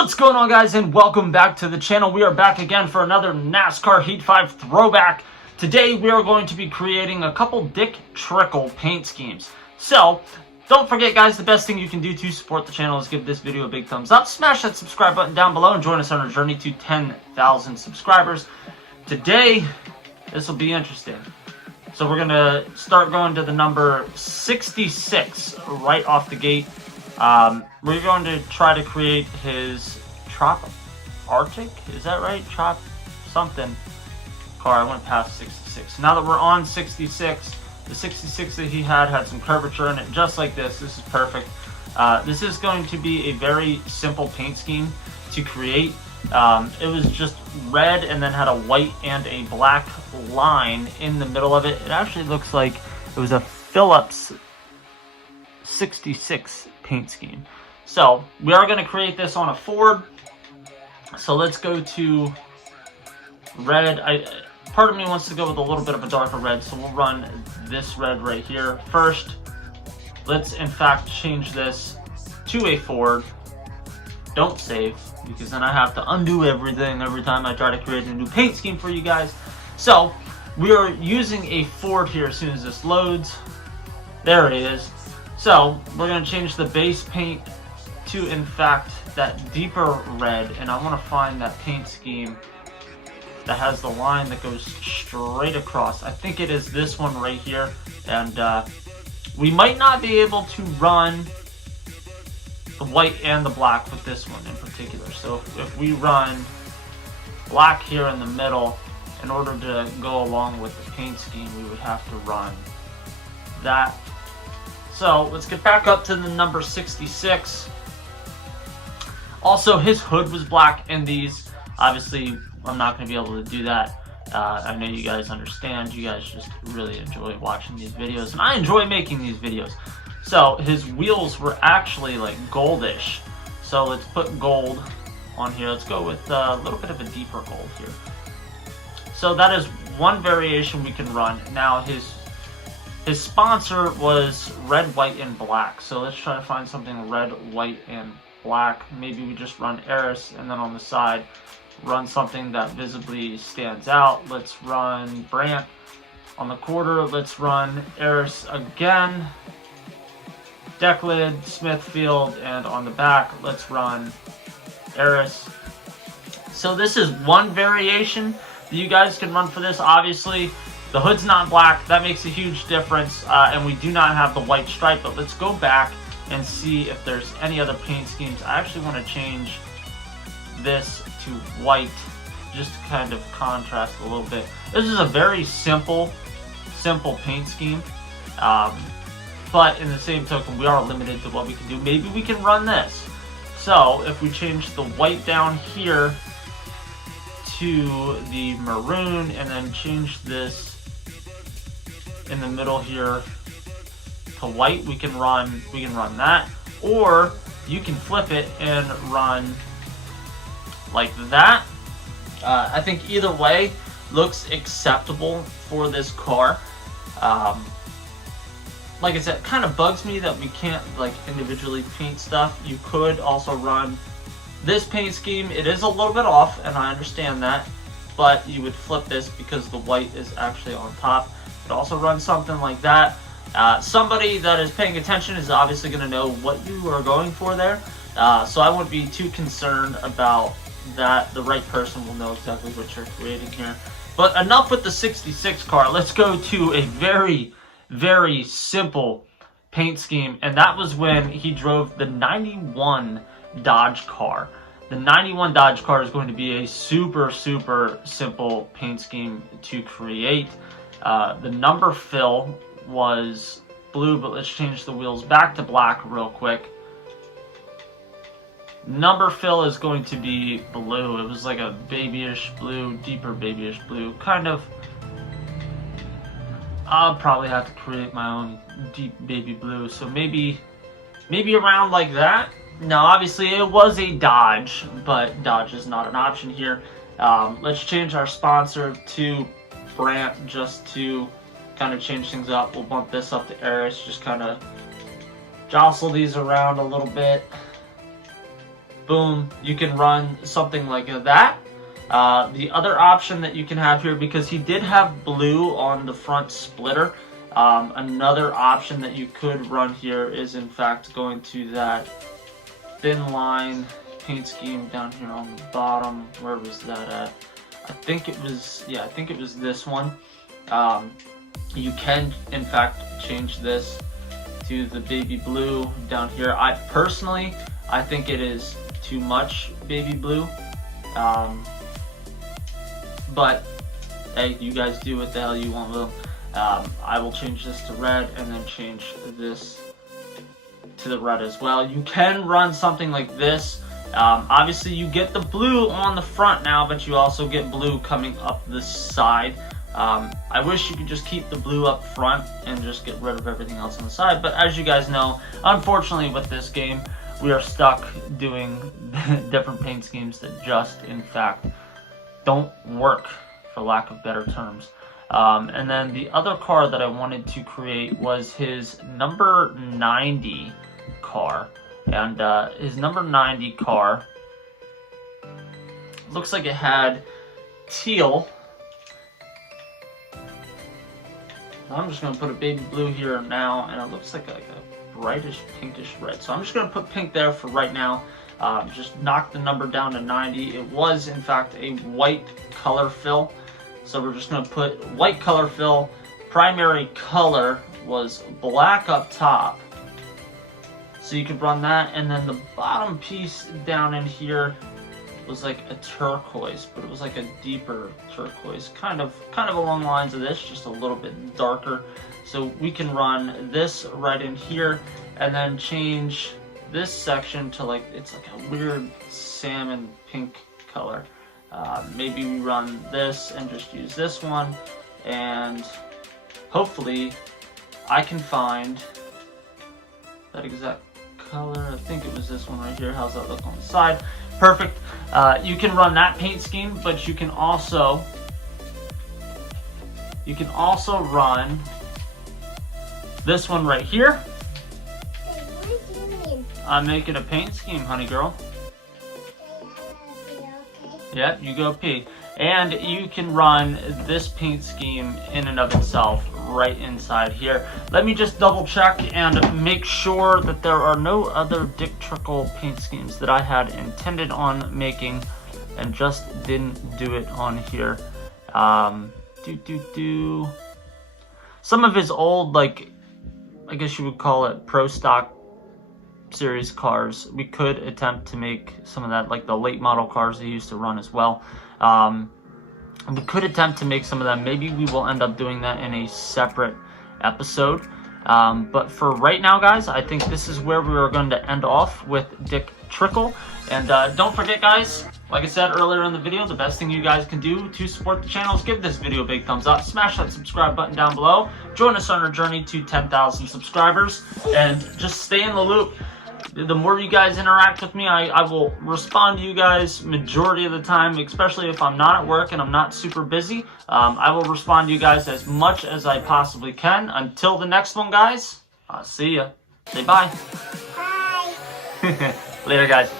What's going on, guys, and welcome back to the channel. We are back again for another NASCAR Heat 5 throwback. Today we are going to be creating a couple Dick Trickle paint schemes. So don't forget, guys, the best thing you can do to support the channel is give this video a big thumbs up, smash that subscribe button down below, and join us on our journey to 10,000 subscribers. Today this will be interesting. So we're going to start going to the number 66 right off the gate. We're going to try to create his Trop Arctic, is that right? Trop something car. I went past 66. Now that we're on 66, the 66 that he had some curvature in it, just like this. This is perfect. This is going to be a very simple paint scheme to create. It was just red and then had a white and a black line in the middle of it. It actually looks like it was a Phillips 66 paint scheme. So we are going to create this on a Ford. So let's go to red. Part of me wants to go with a little bit of a darker red, so we'll run this red right here first. Let's in fact change this to a Ford. Don't save, because then I have to undo everything every time I try to create a new paint scheme for you guys. So we are using a Ford here as soon as this loads. There it is. So we're going to change the base paint to, in fact, that deeper red, and I want to find that paint scheme that has the line that goes straight across. I think it is this one right here, and we might not be able to run the white and the black with this one in particular. So if we run black here in the middle, in order to go along with the paint scheme, we would have to run that. So let's get back up to the number 66. Also, his hood was black in these. Obviously, I'm not going to be able to do that. I know you guys understand. You guys just really enjoy watching these videos, and I enjoy making these videos. So his wheels were actually like goldish. So let's put gold on here. Let's go with a little bit of a deeper gold here. So that is one variation we can run. Now his sponsor was red, white, and black. So let's try to find something red, white, and black. Maybe we just run Eris, and then on the side run something that visibly stands out. Let's run Brant on the quarter. Let's run Eris again. Decklid, Smithfield, and on the back let's run Eris. So this is one variation that you guys can run for this. Obviously the hood's not black, that makes a huge difference, and we do not have the white stripe. But let's go back and see if there's any other paint schemes. I actually want to change this to white just to kind of contrast a little bit. This is a very simple paint scheme, but in the same token we are limited to what we can do. Maybe we can run this. So if we change the white down here to the maroon, and then change this in the middle here to white, we can run that. Or you can flip it and run like that. I think either way looks acceptable for this car. Like I said, it kind of bugs me that we can't like individually paint stuff. You could also run this paint scheme. It is a little bit off, and I understand that, but you would flip this because the white is actually on top. It also runs something like that. Somebody that is paying attention is obviously going to know what you are going for there, so I wouldn't be too concerned about that. The right person will know exactly what you're creating here. But enough with the 66 car. Let's go to a very, very simple paint scheme, and that was when he drove the 91 Dodge car. The 91 Dodge car is going to be a super simple paint scheme to create. The number fill was blue, but let's change the wheels back to black real quick. Number fill is going to be blue. It was like a babyish blue, deeper babyish blue, kind of. I'll probably have to create my own deep baby blue, so maybe around like that. Now obviously it was a Dodge, but Dodge is not an option here. Let's change our sponsor to Brant just to kind of change things up. We'll bump this up to Eris, just kind of jostle these around a little bit. boom, you can run something like that. The other option that you can have here, because he did have blue on the front splitter, another option that you could run here is in fact going to that thin line paint scheme down here on the bottom. Where was that at? I think it was, yeah, I think it was this one. You can in fact change this to the baby blue down here. I personally think it is too much baby blue, but hey, you guys do what the hell you want with them. I will change this to red and then change this to the red as well. You can run something like this. Obviously you get the blue on the front now, but you also get blue coming up the side. I wish you could just keep the blue up front and just get rid of everything else on the side, but as you guys know, unfortunately with this game, we are stuck doing different paint schemes that just, in fact, don't work, for lack of better terms. And then the other car that I wanted to create was his number 90 car. And his number 90 car looks like it had teal. I'm just going to put a baby blue here now, and it looks like a brightish pinkish red. So I'm just going to put pink there for right now. Just knock the number down to 90. It was, in fact, a white color fill. So we're just going to put white color fill. Primary color was black up top. So you could run that, and then the bottom piece down in here was like a turquoise, but it was like a deeper turquoise, kind of along the lines of this, just a little bit darker. So we can run this right in here, and then change this section to like, it's like a weird salmon pink color. Maybe we run this and just use this one, and hopefully I can find that exact color. I think it was this one right here. How's that look on the side? Perfect. You can run that paint scheme, but you can also run this one right here. What do you mean? I'm making a paint scheme, honey girl. Yep, you go pee. And you can run this paint scheme in and of itself right inside here. Let me just double check and make sure that there are no other Dick Trickle paint schemes that I had intended on making and just didn't do it on here. Some of his old, like, I guess you would call it pro stock series cars, we could attempt to make some of that, like the late model cars they used to run as well. We could attempt to make some of them. Maybe we will end up doing that in a separate episode. But for right now, guys, I think this is where we are going to end off with Dick Trickle. And don't forget, guys, like I said earlier in the video, the best thing you guys can do to support the channel is give this video a big thumbs up, smash that subscribe button down below, join us on our journey to 10,000 subscribers, and just stay in the loop. The more you guys interact with me, I will respond to you guys majority of the time, especially if I'm not at work and I'm not super busy. I will respond to you guys as much as I possibly can. Until the next one, guys, I'll see ya. Say bye. Bye. Later, guys.